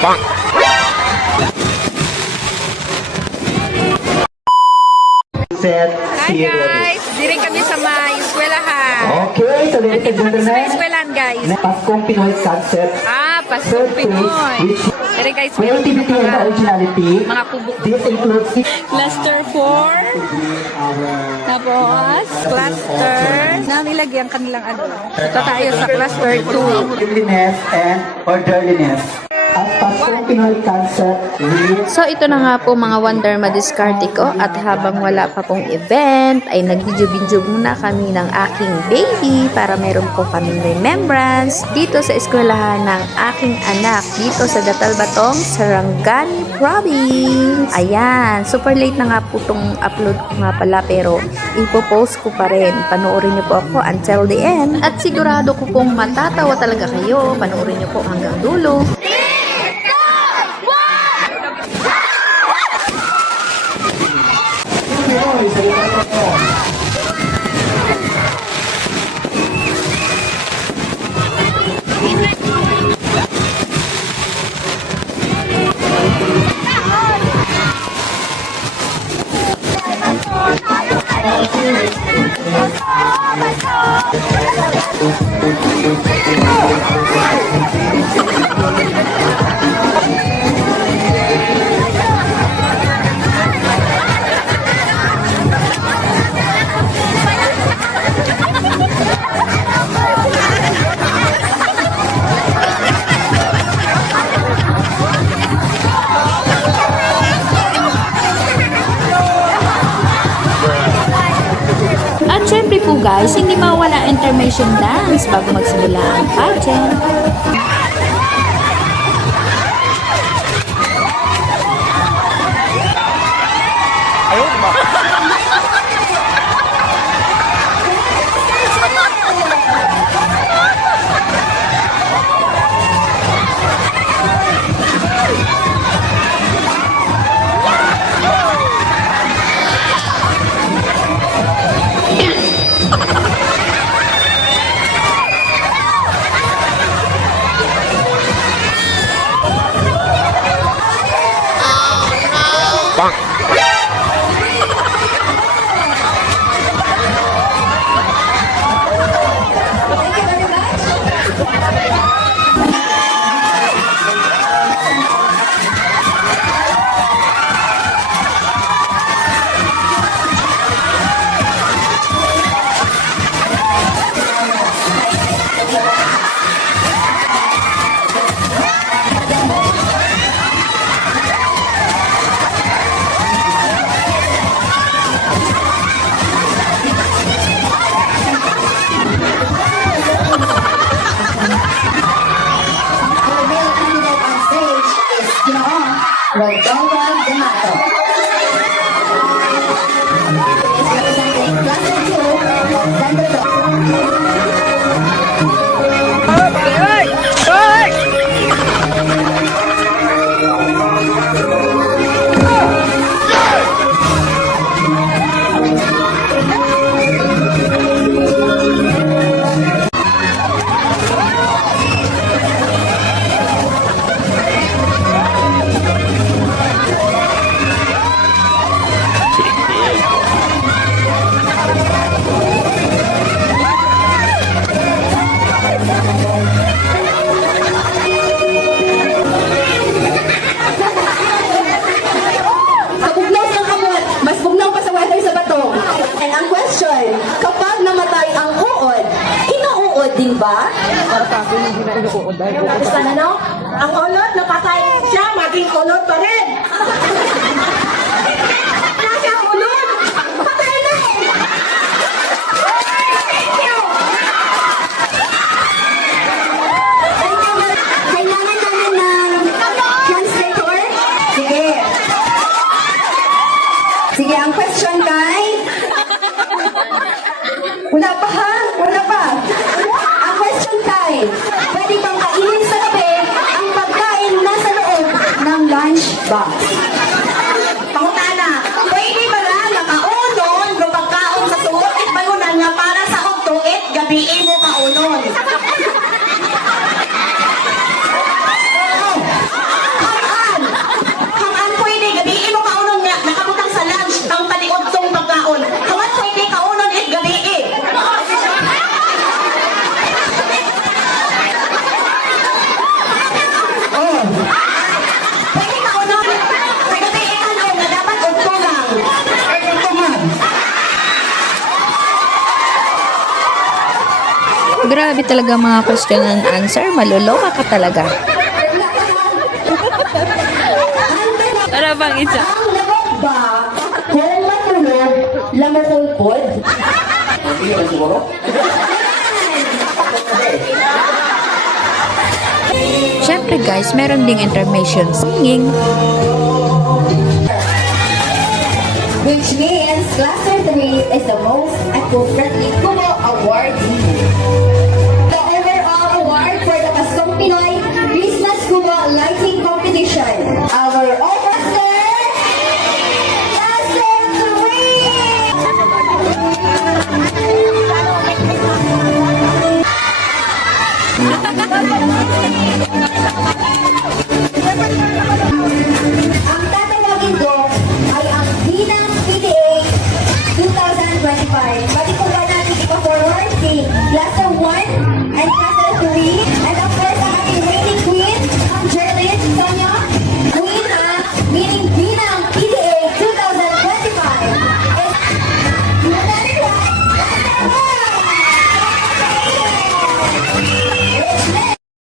Set, Hi guys! Diri kami sa may eskwelahan. Okay, so ladies and Nandito kami sa may gentlemen, eskwelahan guys. Paskong Pinoy concept. Pasok Pinoy. Which Diri guys, meron creativity and originality. mga kubok. This includes Cluster 4. Tapos, cluster. Na nilagyan kanilang ano. Ito tayo sa cluster 2. cleanliness and orderliness. At Paskong Pinoy concept with So ito na nga po mga wonder madiskarte ko at habang wala pa pong event ay nag-video muna kami ng aking baby para meron po kaming remembrance dito sa eskwelahan ng aking anak dito sa Datalbatong, Sarangani Province. Ayan, super late na nga po itong upload ko nga pala pero ipopost ko pa rin. Panoorin niyo po ako until the end at sigurado ko pong matatawa talaga kayo. Panoorin niyo po hanggang dulo. At syempre po guys, hindi mawala intermission dance bago magsimula ang pageant. Rodolfo D'Amato. Representing Cluster 2, Santo din ba? Tapos na, no? Ang ulot, napatay siya, maging ulot pa rin. Nasa ang ulot, patay na eh. Thank you. Kailangan namin ng translator. Sige. Sige, ang question kay... Wala pa ha? Wala pa. Ang question kay, pwede bang kainin sa gabi ang pagkain nasa loob ng lunch box? Pangutana, pwede ba lang nakaunon ng pagkaon sa suot at balunan nga para sa hugtuit gabiin mo kaunon? Grabe talaga mga question and answer. Maluloka ka talaga. Ano bang isa? Ang lamok ba kung matulog, lamokulpod? Iyon siguro? Siyempre guys, meron ding intermission singing. Which means Cluster 3 is the most eco-friendly Kubo awardee. The overall award for the Paskong Pinoy Christmas Kubo Lighting Competition. Our overall